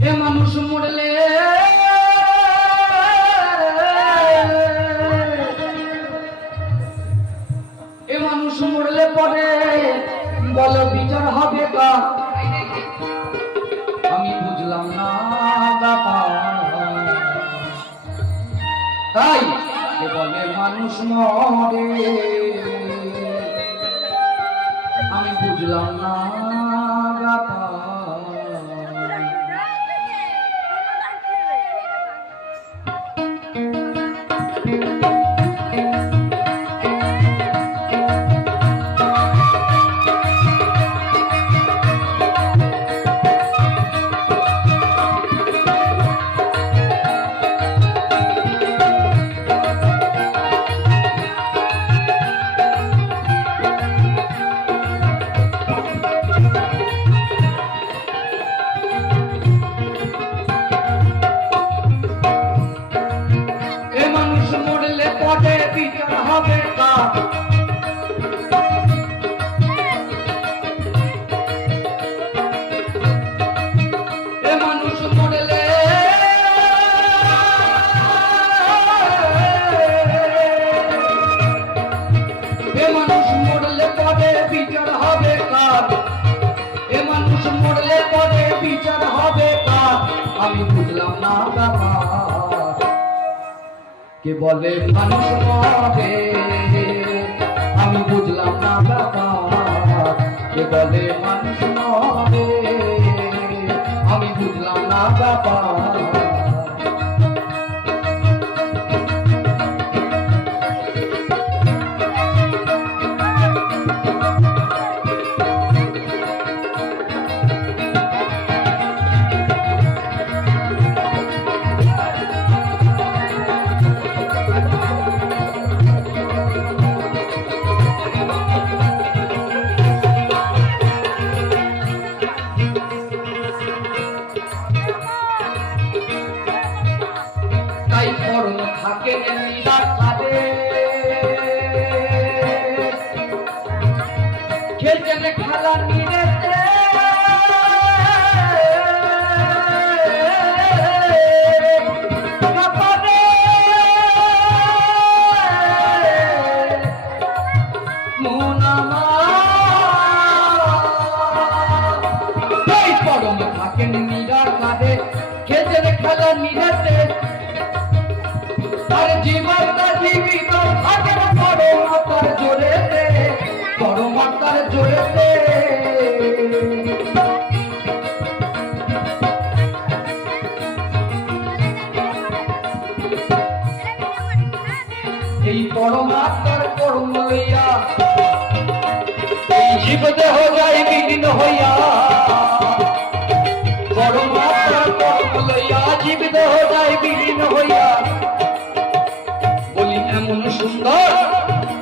এ মানুষ মরলে এ মানুষ মরলে পরে বলো বিচার হবে কা? আমি বুঝলাম না তাই বলে মানুষ মরে। আমি বুঝলাম না ব্যাপার কে বলে আমি বুঝলাম না ব্যাপার। কে বলে মানুষ আমি বুঝলাম না ব্যাপার। পরম থাকে এই দেহ যায় বিলীন হইয়া। পরমাত্মার কর্ম লইয়া জীব দেহ যায় বিলীন হইয়া। বলি, এমন সুন্দর,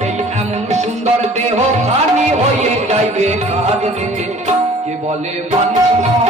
এই এমন সুন্দর দেহ খানি হয়ে যাইবে কাজ কে বলে, মানুষ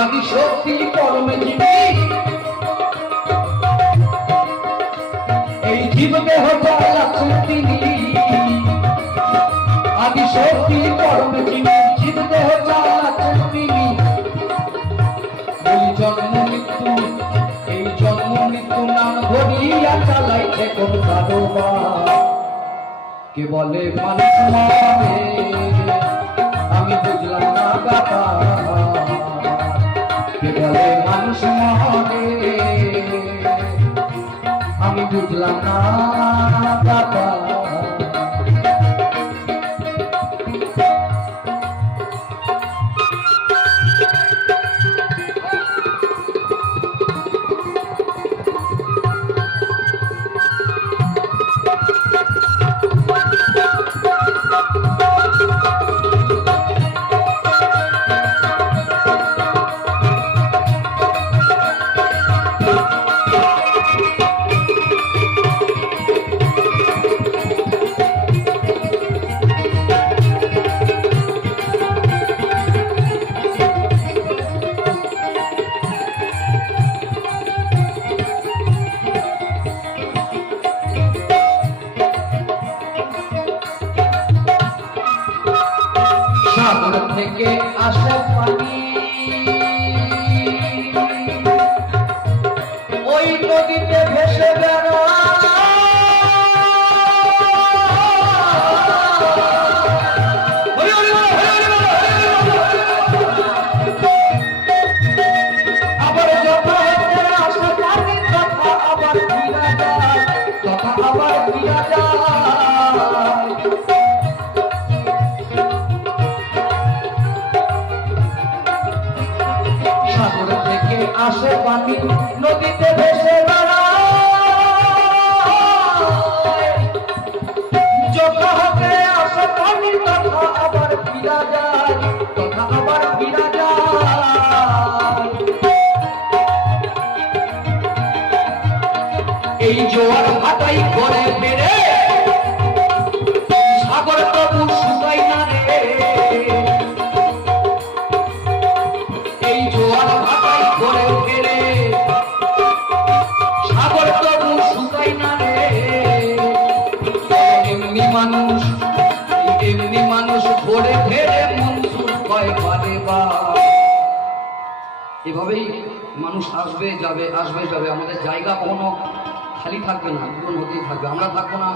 আদি শক্তি পরমে জীবী এই জীব দেহ আছেন তিনি। আদি শক্তি পরমে জীবী জীব দেহ আছেন তিনি। এই জন্ম মৃত্যু, এই জন্ম মৃত্যু নাম ধরিয়া চালাইছে কোন কারোবা কে বলে মানুষ আমি বুঝলাম না কথা আমি বুঝলাম না ভেসে আবার যখন আসে আবার ফিরা যায়। আসে পানি নদীতে ভেসে বেড়ায়। যথা আসে পানি তথা আবার এই জোয়ার ভাটাই করে ফেরে। মানুষ আসবে, যাবে আসবে, যাবে, আমাদের জায়গা কখনো খালি থাকবে না পূরণ হতেই থাকবে। আমরা থাকব না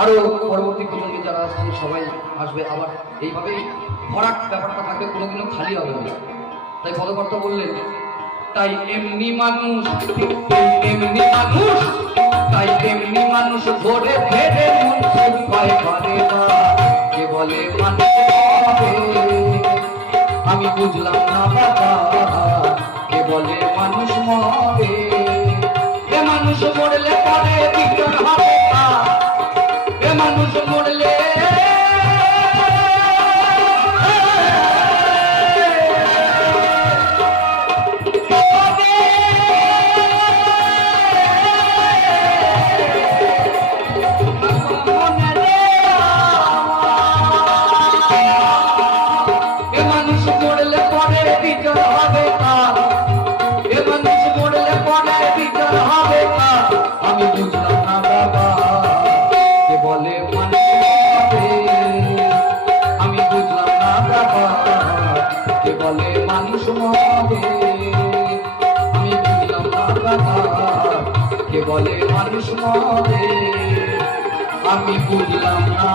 আরও পরবর্তী প্রজন্মে যারা আসছে, সবাই আসবে। আবার এইভাবেই ভরাট ব্যাপারটা থাকবে, কোনোদিনও খালি হবে না। তাই পদকর্তা বললেন, তাই এমনি মানুষ এমনি মানুষ, তাই এমনি মানুষ মন পায় পারে বা কে বলে, মানুষ আমি বুঝলাম না বাবা। মানুষ মরলে পরে কে বলে মানুষ মরে আমি বুঝলাম না